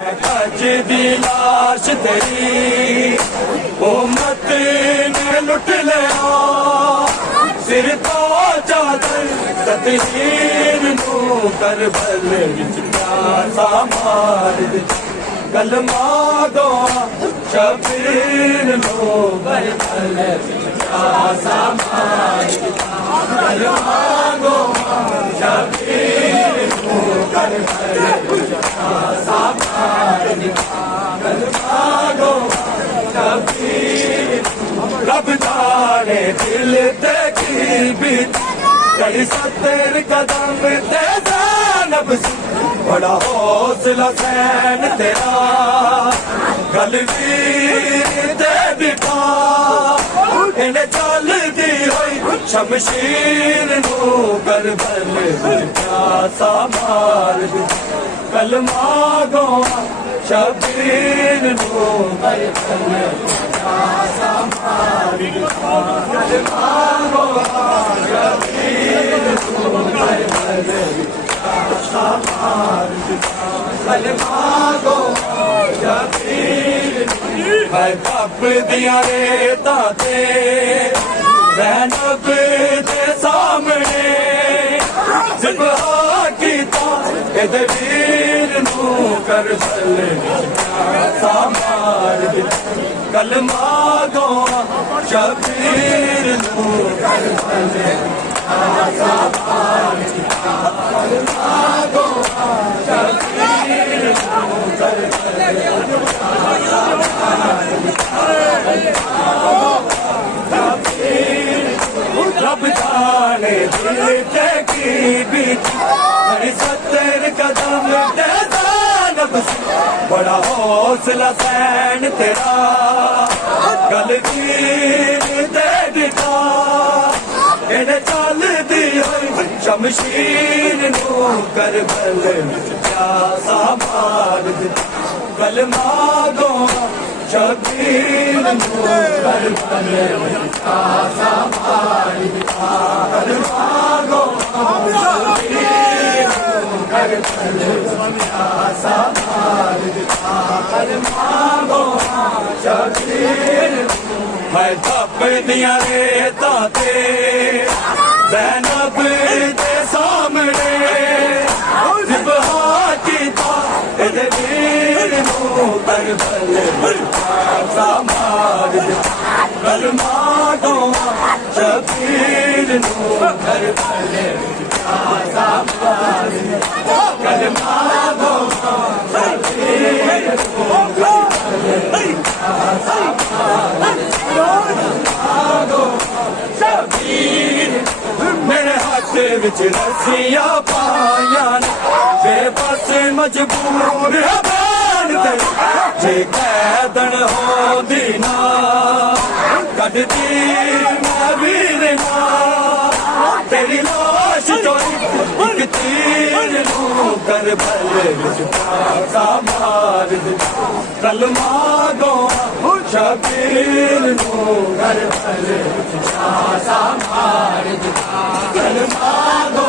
अज दी लाश तेरी उम्मत ने लुट लिया, सिर तो चादर तदहीर नू करबल विच प्यासा मार कलमा दो शबीर नू करबल विच प्यासा मार कलमा दो शबीर नू करबल विच प्यासा रब जाने दिल की बीत कई 70 कदम ते ज़ैनब सी, बड़ा हौसला सैन तेरा गलवीर ते दिखा इन्हें चलदी होई शमशीर नू करबल विच प्यासा मार कलमा गो शबीर नू करबल विच प्यासा मार कलमा गो शबीर नू करबल विच प्यासा मार कलमा गो शबीर मैं कप दिया रेता ते ज़ैनब दे सामने ज़िबहा कीता एदे वीर नू करबल विच प्यासा मार कलमा दो शबीर नू करबल विच प्यासा मार कलमा दो शबीर नू करबल विच प्यासा मार रब जाने दिल की बीत कई 70 कदम ते ज़ैनब सी, बड़ा हौसला सैन तेरा गलवीर ते दिखा इन्हें चलदी होई शमशीर नू करबल विच प्यासा मार कलमा दो शबीर नू करबल विच प्यासा मार कलमा दो शबीर नू करबल विच प्यासा मार कलमा दो शबीर मैं धप दिया रेता ते ज़ैनब दे सामने ज़िबहा कीता एदे वीर नू करबल विच प्यासा मार कलमा दो शबीर नू करबल विच प्यासा मार कलमा दो शबीर नू करबल विच प्यासा मार कलमा दो शबीर मेरे हाथ विच रस्सियां पाया बेबस मजबूर बन जे कैदन होंदी ना कढदी मैं वीर ना तेरी लाश चोरी एक तीर नू करबल विच प्यासा मार कलमा दो शबीर नू करबल विच प्यासा मार कलमा दो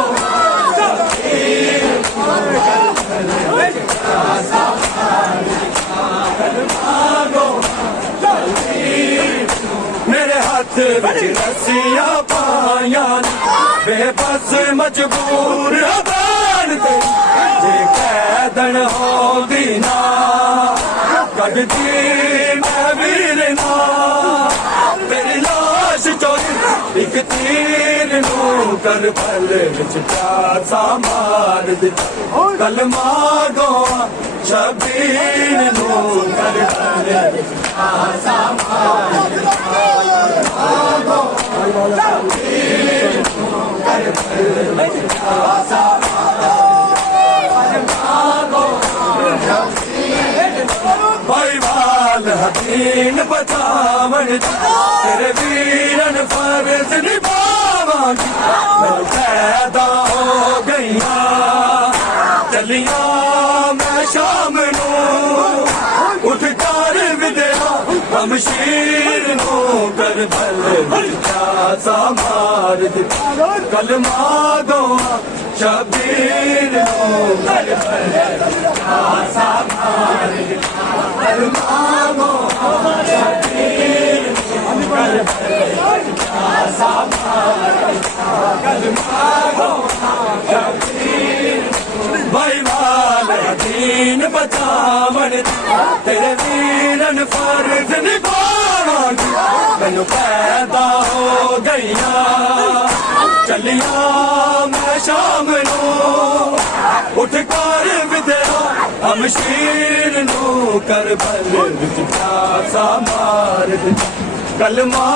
शबीर नू करबल विच प्यासा मार कलमा दो शबीर मेरे हाथ विच रस्सियां पाया बेबस मजबूर बन जे कैदन होंदी ना कढदी मैं वीर ना तेरी लाश चोरी एक तीर नू करबल विच प्यासा मार कलमा दो शबीर नू करबल विच प्यासा मार कलमा दो शबीर नू करबल विच प्यासा भाईवाल हदीन बचावन तेरे वीरन फर्ज निभावांगी मैं पैदा हो गईया चलिया मैं शाम नू उठ कर विदया शमशीर नू करबल विच प्यासा मार कलमा दो शबीर भाई वाले दीन बचावन तेरे वीरन फर्ज निभावांगी मैनू पैदा हो गईया चलिया मैं शाम नू उठ कर विद्या हम शीर नू करबल विच प्यासा मार दिता कलमा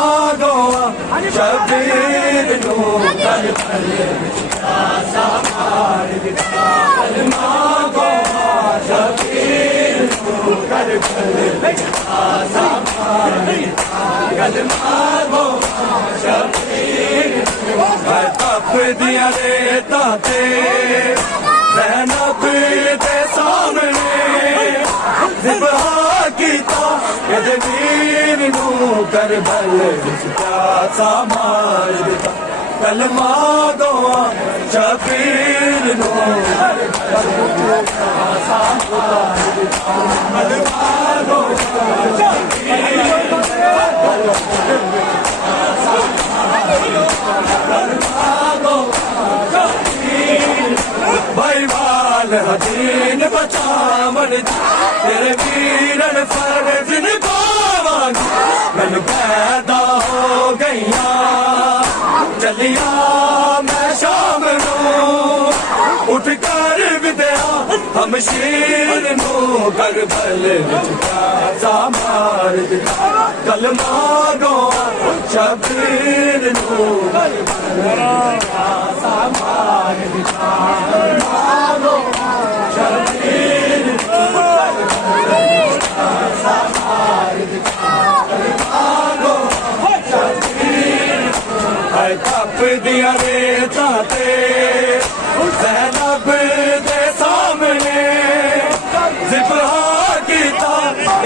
गोआ शबीर नू करबल विच प्यासा मार दिता कलमा गोआ शबीर नू करबल विच प्यासा मार दिता कलमा गोआ शबीर तप दिया रेता ते ज़ैनब दे सामने ज़िबहा कीता एदे वीर नू करबल विच प्यासा मार दिता कलमा गोआ शबीर नू करबल विच प्यासा मार दिता कलमा गोआ शबीर नू करबल विच प्यासा भाई वाल दीन बचावन तेरे वीरन फर्ज निभावांगी मैनू पैदा हो गईया चलिया मैं शाम नू उठ कर विद्या हम शीर नू करबल विच प्यासा मार दिता कलमा गोआ शबीर नू करबल विच प्यासा मार दिता कलमा गोआ शबीर नू करबल विच प्यासा मार दिता कलमा गोआ शबीर है तप दिया रेता ते ज़ैनब दे सामने ज़िबहा कीता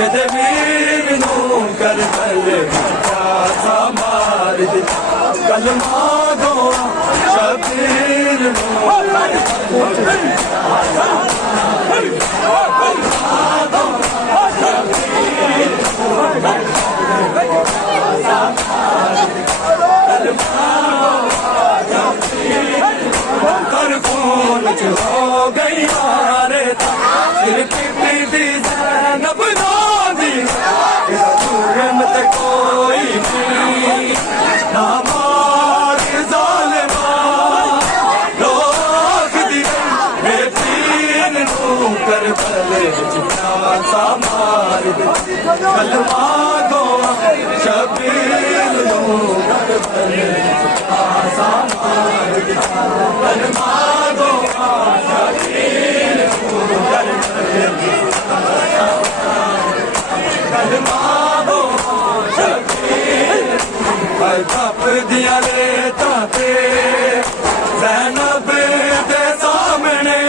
एदे वीर नू करबल विच प्यासा मार दिता कलमा गोआ शबीर नू करबल विच प्यासा मार दिता कलमा गोआ शबीर नू करबल विच प्यासा मार दिता कलमा गोआ शबीर कर खून च हो गई रेता सिर पिटी दी ज़ैनब दी जुर्म ते कोई नहीं ना मार ज़ालिमा लोग दी वे पीर नू करबल विच प्यासा मार दिता कलमा गोआ शबीर नू करबल विच प्यासा मार दिता कलमा गोआ शबीर नू करबल विच प्यासा मार दिता कलमा गोआ शबीर तप दिया रेता ते ज़ैनब दे सामने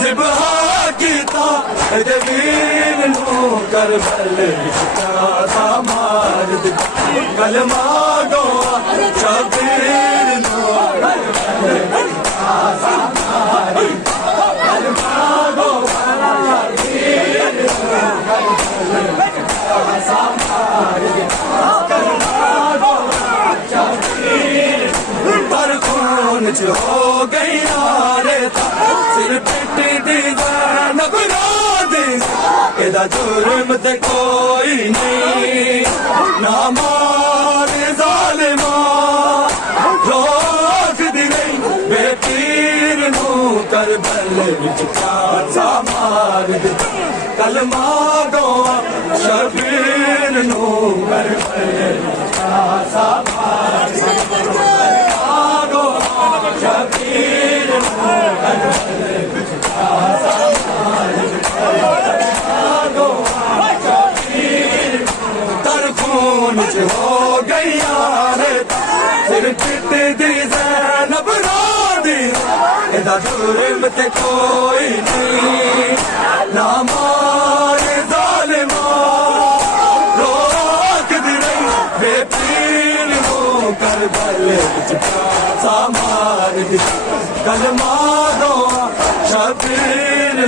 ज़िबहा कीता एदे वीर नू करबल विच प्यासा मार दिता कलमा गोआ शबीर नू करबल विच प्यासा मार दिता कलमा गोआ शबीर नू करबल विच प्यासा मार दिता कलमा गोआ शबीर पर खून च हो गई रेता सिर पिटी दी ज़ैनब दी एदा जुर्म ते कोई नहीं ना मार ज़ालिमा रोक दी गई वे पीर नू करबल विच प्यासा मार दिता कलमा गोआ शबीर नू करबल विच प्यासा मार दिता कलमा गोआ शबीर नू करबल विच प्यासा मार दिता कलमा गोआ शबीर तर खून च हो गई रेता सिर पिट दी ज़ैनब दी एदा जुर्म ते कोई नहीं ना मार ज़ालिमा रोक दी रही वे पीर नू करबल विच प्यासा मार दिता कलमा दो शबीर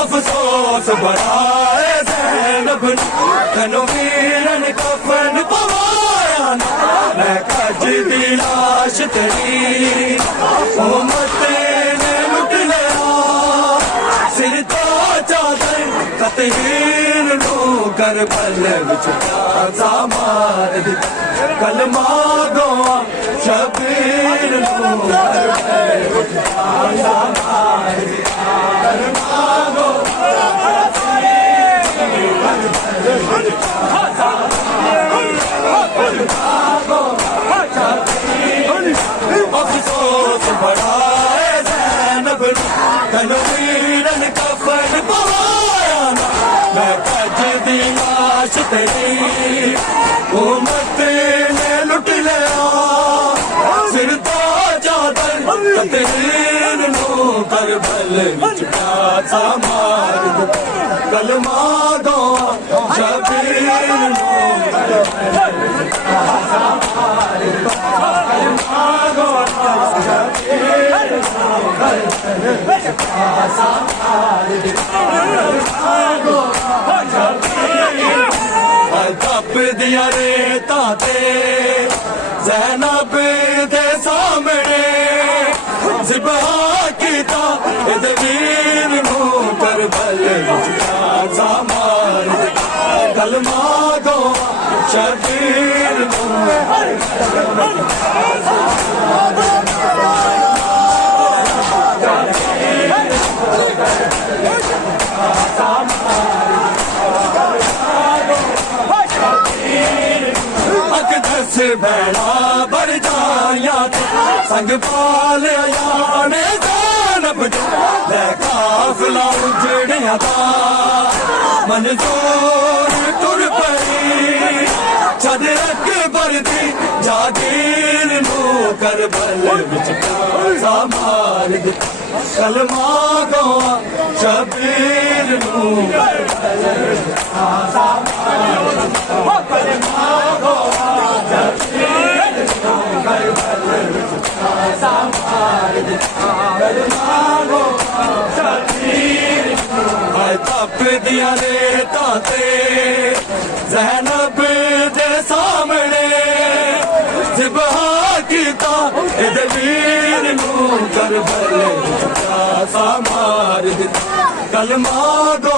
अफसोस बढ़ाए ज़ैनब तनु वीरन कफन पवाया मैं कज दी लाश तेरी उम्मत ने लुट लिया सिर तो चादर कतहीन नू करबल विच प्यासा मार दिता कलमा दो शबीर नू करबल विच प्यासा मार दिता कलमा दो अफसोस बढ़ाए ज़ैनब तनु वीरन कफन पवाया मैं कज दी लाश तेरी उम्मत ने लुट लिया सिर तो चादर कतहीन नू करबल विच प्यासा मार दिता कलमा दो शबीर नू करबल विच प्यासा मार दिता कलमा दो शबीर नू करबल विच प्यासा मार दिता कलमा दो शबीर तप दिया रेता ते ज़ैनब दे सामने ज़िबहा कीता इहदे वीर नू करबल विच प्यासा मार दिता कलमा दो शबीर नू करबल विच प्यासा मार दिता अकदस भैड़ा बढ़ जाया संग पाल याने ज़ैनब ले काफिला उजड़िया था मंजूर तुर पई छद अकबर दी जागीर नू करबल विच प्यासा मार दिता कलमा दो शबीर नू करबल विच प्यासा मार दिता कलमा दो शबीर नू करबल विच प्यासा मार दिता कलमा दो शबीर नू तप दिया रेता ते ज़ैनब दे सामने ज़िबहा कीता इहदे वीर नू करबल विच प्यासा मार दिता कलमा दो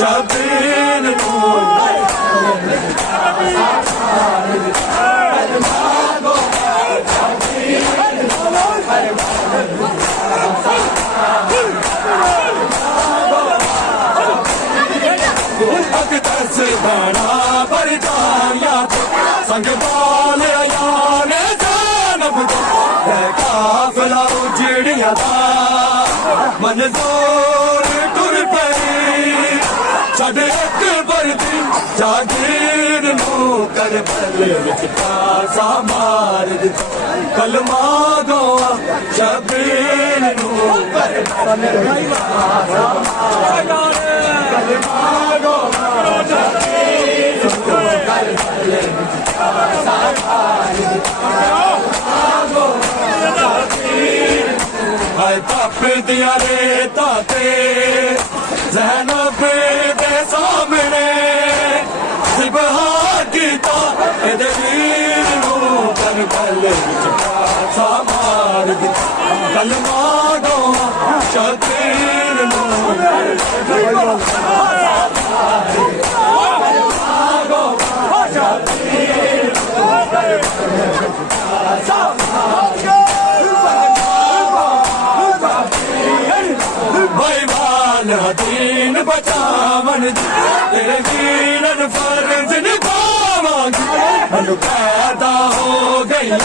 शबीर नू करबल विच प्यासा मार दिता कलमा दो शबीर नू करबल विच प्यासा मार अकदस बड़ा बढ़ जाया संग बाल याने ज़ैनब ले काफिला उजड़िया था मंजूर तुर पई छद अकबर दी जागीर नू करबल विच प्यासा मार दिता कलमा दो शबीर नू करबल विच प्यासा मार दिता कलमा दो शबीर नू करबल विच प्यासा मार दिता तप दिया रेता ते ज़ैनब दे सामने ज़िबहा कीता इहदे वीर नू करबल विच प्यासा मार दिता कलमा दो शबीर नू करबल विच प्यासा मार दिता कलमा दो शबीर नू करबल विच प्यासा मार दिता भाईवाल दीन बचावन तेरे वीरन फर्ज निभावांगे मनु पैदा हो गईया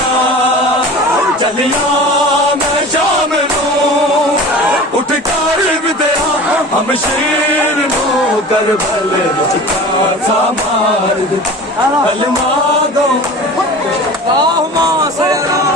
चलिया मैं शाम नू उठ कर विदया हम शेर नू करबल विच प्यासा मार दिता कलमा दो Allahumma salli ala